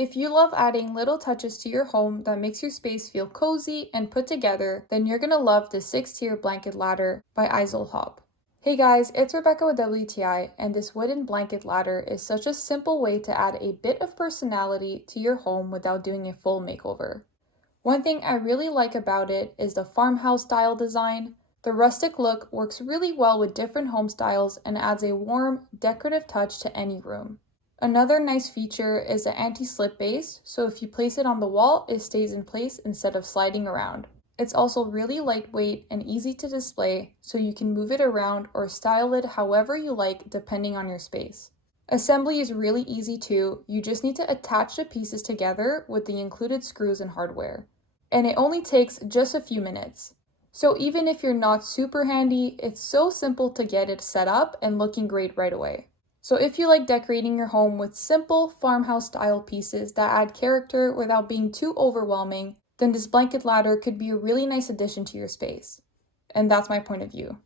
If you love adding little touches to your home that makes your space feel cozy and put together, then you're gonna love the 6-tier blanket ladder by ISLEHOP. Hey guys, it's Rebecca with WTI, and this wooden blanket ladder is such a simple way to add a bit of personality to your home without doing a full makeover. One thing I really like about it is the farmhouse style design. The rustic look works really well with different home styles and adds a warm, decorative touch to any room. Another nice feature is the anti-slip base, so if you place it on the wall, it stays in place instead of sliding around. It's also really lightweight and easy to display, so you can move it around or style it however you like depending on your space. Assembly is really easy too, you just need to attach the pieces together with the included screws and hardware. And it only takes just a few minutes. So even if you're not super handy, it's so simple to get it set up and looking great right away. So if you like decorating your home with simple farmhouse style pieces that add character without being too overwhelming, then this blanket ladder could be a really nice addition to your space. And that's my point of view.